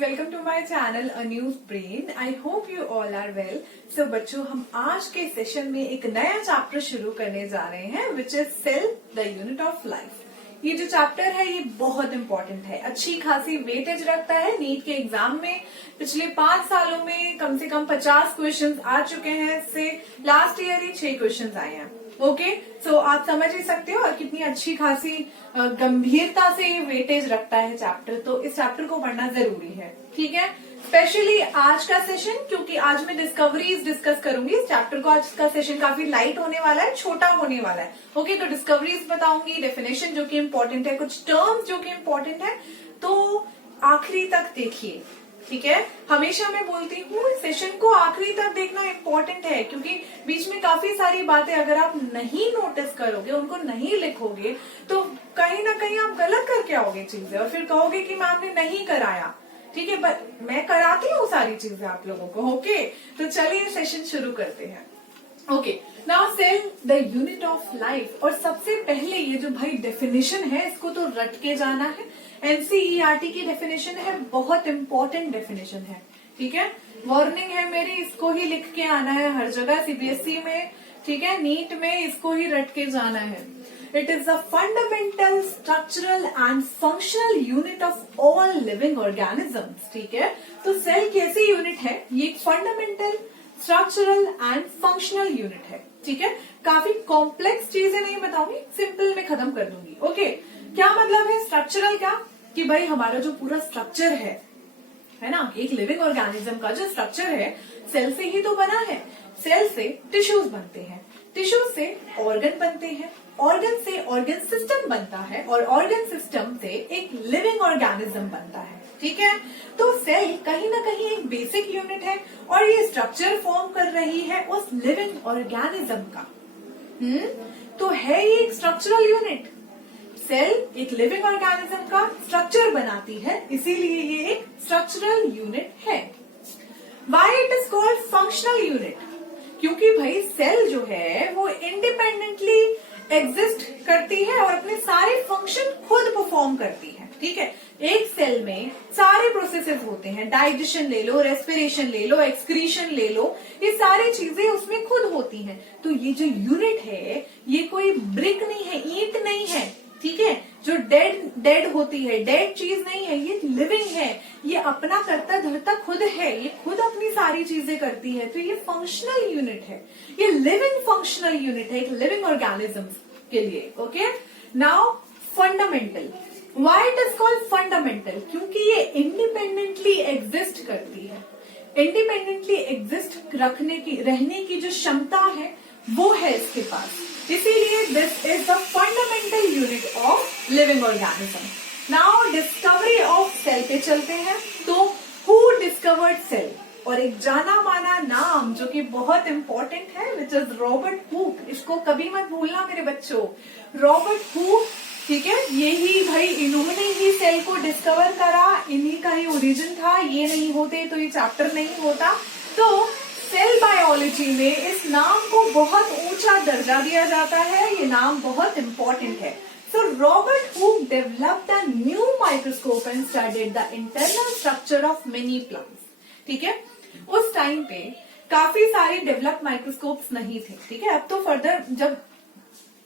Welcome to my channel a news brain. I hope you all are well. So बच्चों, हम आज के session में एक नया चैप्टर शुरू करने जा रहे हैं which is cell the unit of life. ये जो चैप्टर है ये बहुत इंपॉर्टेंट है, अच्छी खासी वेटेज रखता है। नीट के एग्जाम में पिछले 5 सालों में कम से कम 50 क्वेश्चंस आ चुके हैं, इससे लास्ट ईयर ही 6 क्वेश्चंस आए हैं। ओके, सो आप समझ ही सकते हो और कितनी अच्छी खासी गंभीरता से ये वेटेज रखता है चैप्टर। तो इस चैप्टर को पढ़ना जरूरी है, ठीक है। स्पेशली आज का सेशन, क्योंकि आज मैं डिस्कवरीज डिस्कस करूंगी इस चैप्टर को। आज का सेशन काफी लाइट होने वाला है, छोटा होने वाला है। ओके, तो डिस्कवरीज बताऊंगी, डेफिनेशन जो कि इम्पोर्टेंट है, कुछ टर्म्स जो कि इम्पोर्टेंट है, तो आखिरी तक देखिए, ठीक है। हमेशा मैं बोलती हूँ सेशन को आखिरी तक देखना इम्पोर्टेंट है, क्योंकि बीच में काफी सारी बातें अगर आप नहीं नोटिस करोगे, उनको नहीं लिखोगे, तो कहीं ना कहीं आप गलत करके आओगे चीजें और फिर कहोगे कि मैम ने नहीं कराया, ठीक है। पर मैं कराती हूँ सारी चीजें आप लोगों को। ओके, तो चलिए सेशन शुरू करते हैं। Okay, now cell the unit of life. और सबसे पहले ये जो भाई डेफिनेशन है इसको तो रट के जाना है। एनसीईआरटी की डेफिनेशन है, बहुत इंपॉर्टेंट डेफिनेशन है, ठीक है। वार्निंग है मेरी, इसको ही लिख के आना है हर जगह, सीबीएसई में, ठीक है, नीट में इसको ही रट के जाना है। It is a fundamental, structural and functional unit of all living organisms, ठीक है। तो सेल कैसी यूनिट है? ये एक fundamental, structural and functional unit है, ठीक है। काफी कॉम्प्लेक्स चीजें नहीं बताऊंगी, सिंपल में खत्म कर दूंगी। ओके, क्या मतलब है स्ट्रक्चरल? क्या कि भाई हमारा जो पूरा स्ट्रक्चर है ना, एक लिविंग ऑर्गेनिज्म का जो स्ट्रक्चर है सेल से ही तो बना है। सेल से टिश्यूज बनते हैं, टिश्यूज से ऑर्गन बनते हैं, ऑर्गन से ऑर्गन सिस्टम बनता है और ऑर्गन सिस्टम से एक लिविंग ऑर्गेनिज्म बनता है, ठीक है। तो सेल कहीं ना कहीं एक बेसिक यूनिट है और ये स्ट्रक्चर फॉर्म कर रही है उस लिविंग ऑर्गेनिज्म का। तो है ये एक स्ट्रक्चरल यूनिट। सेल एक लिविंग ऑर्गेनिज्म का स्ट्रक्चर बनाती है, इसीलिए ये एक स्ट्रक्चरल यूनिट है। Why it is called functional unit? क्योंकि भाई सेल जो है वो इंडिपेंडेंटली एग्जिस्ट करती है और अपने सारे फंक्शन खुद परफॉर्म करती है, ठीक है। एक सेल में सारे प्रोसेसेस होते हैं, डाइजेशन ले लो, रेस्पिरेशन ले लो, एक्सक्रीशन ले लो, ये सारी चीजें उसमें खुद होती हैं। तो ये जो यूनिट है ये कोई ब्रिक नहीं है, ईंट नहीं है, ठीक है, जो डेड होती है, डेड चीज नहीं है, ये लिविंग है, ये अपना करता धरता खुद है, ये खुद अपनी सारी चीजें करती है। तो ये फंक्शनल यूनिट है, ये लिविंग फंक्शनल यूनिट है एक लिविंग ऑर्गेनिज्म के लिए। Okay, now fundamental. Why it is called fundamental? क्योंकि ये इंडिपेंडेंटली एग्जिस्ट करती है। इंडिपेंडेंटली एग्जिस्ट रहने की जो क्षमता है वो है इसके पास, इसीलिए this is the fundamental unit of living organism. Now discovery of cell पे चलते हैं। तो हु डिस्कवर्ड सेल? और एक जाना माना नाम जो कि बहुत इंपॉर्टेंट है विच इज रॉबर्ट हुक। इसको कभी मत भूलना मेरे बच्चों, रॉबर्ट हुक, ठीक है। यही भाई, इन्होंने ही सेल को डिस्कवर करा, इन्हीं का ही ओरिजिन था। ये नहीं होते तो ये चैप्टर नहीं होता। तो सेल बायोलॉजी में इस नाम को बहुत ऊंचा दर्जा दिया जाता है, ये नाम बहुत इंपॉर्टेंट है। सो Robert Hooke developed a new microscope and studied the internal structure of many plants, ठीक है। उस टाइम पे काफी सारे डेवलप्ड माइक्रोस्कोप्स नहीं थे, ठीक है। अब तो फर्दर जब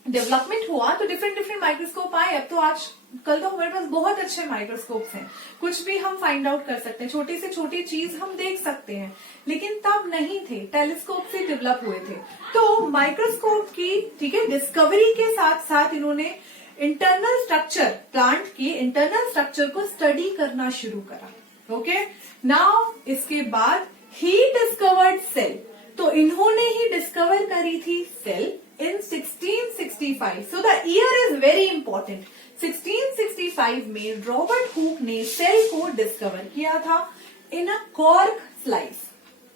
डेवलपमेंट हुआ तो डिफरेंट माइक्रोस्कोप आए। अब तो आज कल तो हमारे पास बहुत अच्छे माइक्रोस्कोप्स हैं, कुछ भी हम फाइंड आउट कर सकते हैं, छोटी से छोटी चीज हम देख सकते हैं। लेकिन तब नहीं थे, टेलीस्कोप से डेवलप हुए थे। तो माइक्रोस्कोप की, ठीक है, डिस्कवरी के साथ साथ इन्होंने इंटरनल स्ट्रक्चर, प्लांट की इंटरनल स्ट्रक्चर को स्टडी करना शुरू करा। ओके, नाउ इसके बाद ही डिस्कवर्ड सेल। तो इन्होंने ही डिस्कवर करी थी cell in 1665. So the year is very important. 1665 में रॉबर्ट हुक ने सेल को डिस्कवर किया था इन अ कॉर्क स्लाइस,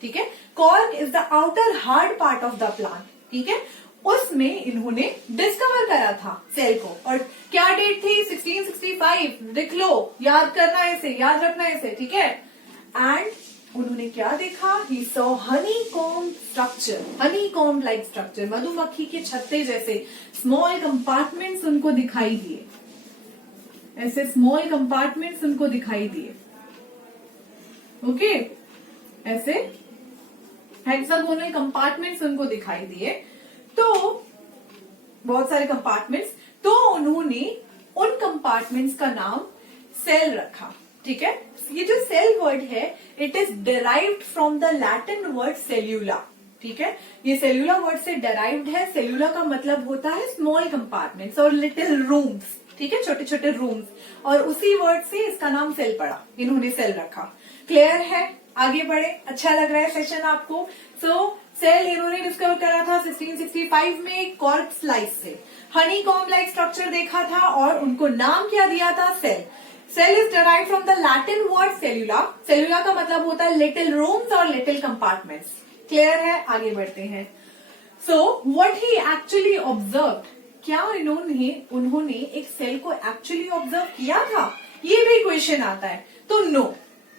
ठीक है। Cork is the outer hard part of the plant, ठीक है। उसमें इन्होंने डिस्कवर करा था सेल को। और क्या डेट थी? 1665। लिख लो, याद करना इसे, याद रखना इसे, ठीक है। एंड उन्होंने क्या देखा? He saw honeycomb structure, honeycomb like structure, मधुमक्खी के छत्ते जैसे स्मॉल कंपार्टमेंट्स उनको दिखाई दिए, ऐसे स्मॉल कंपार्टमेंट्स उनको दिखाई दिए। ओके, ऐसे हेक्सागोनल कंपार्टमेंट्स उनको दिखाई दिए, तो बहुत सारे कंपार्टमेंट्स, तो उन्होंने उन कंपार्टमेंट्स का नाम सेल रखा। ठीक है, ये जो सेल वर्ड है it is derived from the Latin word cellula. ठीक है, ये सेल्यूला वर्ड से डिराइव्ड है। सेल्यूला का मतलब होता है स्मॉल कंपार्टमेंट्स और लिटिल रूम्स। ठीक है, छोटे छोटे रूम्स, और उसी वर्ड से इसका नाम सेल पड़ा, इन्होंने सेल रखा। क्लियर है? आगे बढ़े, अच्छा लग रहा है सेशन आपको? सेल इन्होंने डिस्कवर करा था 1665 में कॉर्क स्लाइस से। हनी कॉम्ब लाइक स्ट्रक्चर देखा था और उनको नाम क्या दिया था? Cell. Cell is derive from the Latin word cellula. Cellula का मतलब होता है लिटिल रूम्स और लिटिल कंपार्टमेंट्स। क्लियर है? आगे बढ़ते हैं। व्हाट ही एक्चुअली ऑब्जर्व, क्या उन्होंने एक सेल को एक्चुअली ऑब्जर्व किया था? ये भी क्वेश्चन आता है। तो नो,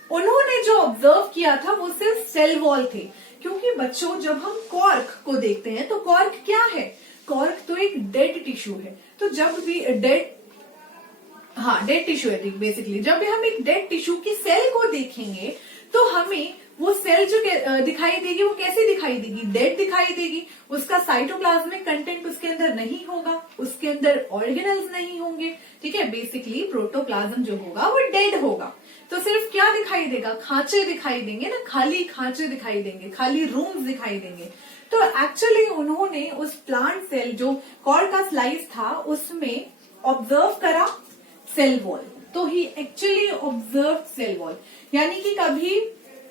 उन्होंने जो ऑब्जर्व किया था वो सिर्फ सेल वॉल थे। क्योंकि बच्चों जब हम कॉर्क को देखते हैं तो कॉर्क क्या है? कॉर्क तो एक डेड टिश्यू है। तो जब भी डेड टिश्यू है बेसिकली, जब भी हम एक डेड टिश्यू की सेल को देखेंगे तो हमें वो सेल जो दिखाई देगी वो कैसे दिखाई देगी? डेड दिखाई देगी। उसका साइटोप्लाज्मिक कंटेंट उसके अंदर नहीं होगा, उसके अंदर ऑर्गेनल्स नहीं होंगे। ठीक है, बेसिकली प्रोटोप्लाज्म जो होगा वो डेड होगा। तो सिर्फ क्या दिखाई देगा? खांचे दिखाई देंगे ना, खाली खांचे दिखाई देंगे, खाली रूम्स दिखाई देंगे। तो एक्चुअली उन्होंने उस प्लांट सेल जो कॉर्क का स्लाइस था उसमें ऑब्जर्व करा सेल वॉल। तो ही एक्चुअली ऑब्जर्व सेल वॉल, यानी कि कभी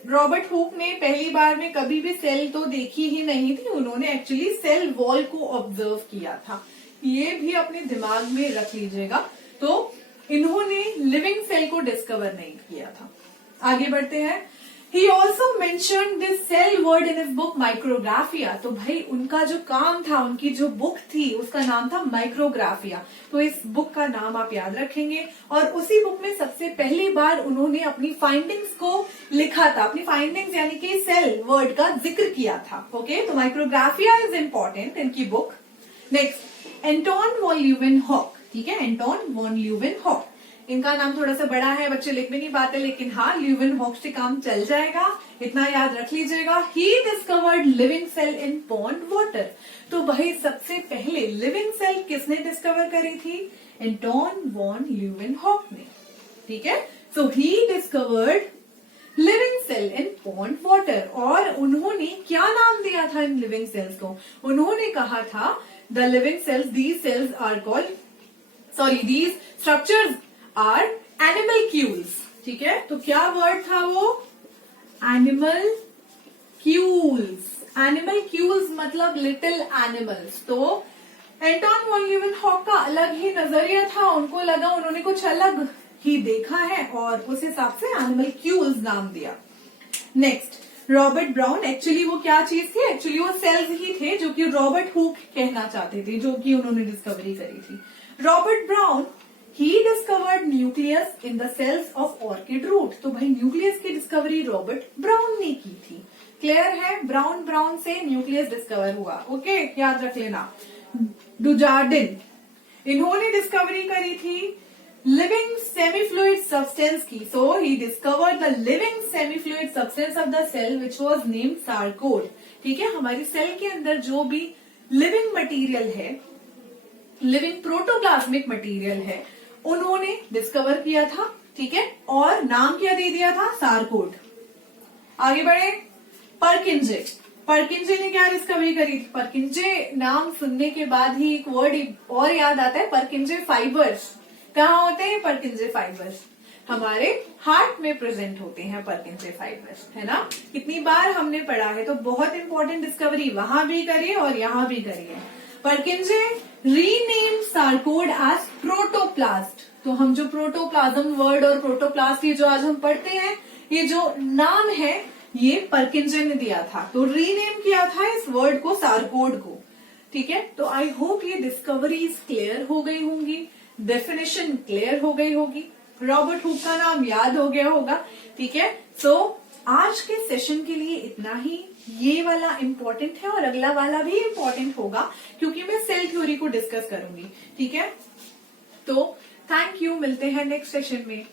रॉबर्ट हुक ने पहली बार में कभी भी सेल तो देखी ही नहीं थी, उन्होंने एक्चुअली सेल वॉल को ऑब्जर्व किया था। ये भी अपने दिमाग में रख लीजिएगा। तो इन्होंने लिविंग सेल को डिस्कवर नहीं किया था। आगे बढ़ते हैं। He also mentioned this cell word in his book Micrographia। तो भाई उनका जो काम था, उनकी जो बुक थी उसका नाम था माइक्रोग्राफिया। तो इस बुक का नाम आप याद रखेंगे। और उसी बुक में सबसे पहली बार उन्होंने अपनी फाइंडिंग्स को लिखा था। अपनी फाइंडिंग्स यानी कि सेल वर्ड का जिक्र किया था। ओके, तो माइक्रोग्राफिया इज इम्पोर्टेंट इनकी book. Next, Anton von Leeuwenhoek. ठीक है, एंटोन वॉन ल्यूवेनहॉक, इनका नाम थोड़ा सा बड़ा है, बच्चे लिख भी नहीं पाते, लेकिन हाँ ल्यूवेनहॉक से काम चल जाएगा, इतना याद रख लीजिएगा। He discovered living cell in pond water. तो भाई सबसे पहले लिविंग सेल किसने डिस्कवर करी थी? एंटोन वॉन ल्यूवेनहॉक ने। ठीक है, so he discovered living cell in pond water. और उन्होंने क्या नाम दिया था इन लिविंग सेल्स को? उन्होंने कहा था the living cells, these cells are called, these structures are animalcules. ठीक है, तो क्या वर्ड था वो? एनिमल क्यूल्स। एनिमल क्यूल्स मतलब लिटिल एनिमल्स। तो एंटोन वॉन ल्यूवेनहॉक का अलग ही नजरिया था, उनको लगा उन्होंने कुछ अलग ही देखा है और उस हिसाब से एनिमल क्यूल्स नाम दिया। Next, Robert brown. एक्चुअली वो क्या चीज थी? एक्चुअली वो सेल्स ही थे जो कि रॉबर्ट हुक कहना चाहते थे, जो कि उन्होंने डिस्कवरी करी थी। Robert Brown, he discovered nucleus in the cells of orchid root. तो भाई न्यूक्लियस की डिस्कवरी रॉबर्ट ब्राउन ने की थी। क्लियर है? ब्राउन से न्यूक्लियस डिस्कवर हुआ। ओके, याद रख लेना। डुजार्डिन, इन्होंने डिस्कवरी करी थी लिविंग सेमीफ्लूइड सब्सटेंस की। So he discovered the living semifluid substance of the cell which was named sarcode. ठीक है, हमारी सेल के अंदर जो भी लिविंग मटेरियल है, लिविंग प्रोटोप्लाज्मिक मटेरियल है, उन्होंने डिस्कवर किया था। ठीक है, और नाम क्या दे दिया था? सार्कोड। आगे बढ़े। परकिंजे, परकिंजे ने क्या डिस्कवरी करी थी? परकिंजे नाम सुनने के बाद ही एक वर्ड और याद आता है, परकिंजे फाइबर्स। कहाँ होते हैं परकिंजे फाइबर्स? हमारे हार्ट में प्रेजेंट होते हैं परकिंजे फाइबर्स, है ना? कितनी बार हमने पढ़ा है। तो बहुत इंपॉर्टेंट डिस्कवरी वहां भी करी और यहाँ भी करी है। Purkinje rename sarcode as protoplast. तो हम जो प्रोटोप्लाज्म वर्ड और प्रोटोप्लास्ट ये जो आज हम पढ़ते हैं, ये जो नाम है ये परकिंजे ने दिया था। तो रीनेम किया था इस वर्ड को, सार्कोड को। ठीक है, तो आई होप ये डिस्कवरीज क्लियर हो गई होंगी, डेफिनेशन क्लियर हो गई होगी, रॉबर्ट हुक का नाम याद हो गया होगा। ठीक है, सो आज के सेशन के लिए इतना ही। ये वाला इम्पोर्टेंट है और अगला वाला भी इम्पोर्टेंट होगा क्योंकि मैं सेल थ्योरी को डिस्कस करूंगी। ठीक है, तो थैंक यू, मिलते हैं नेक्स्ट सेशन में।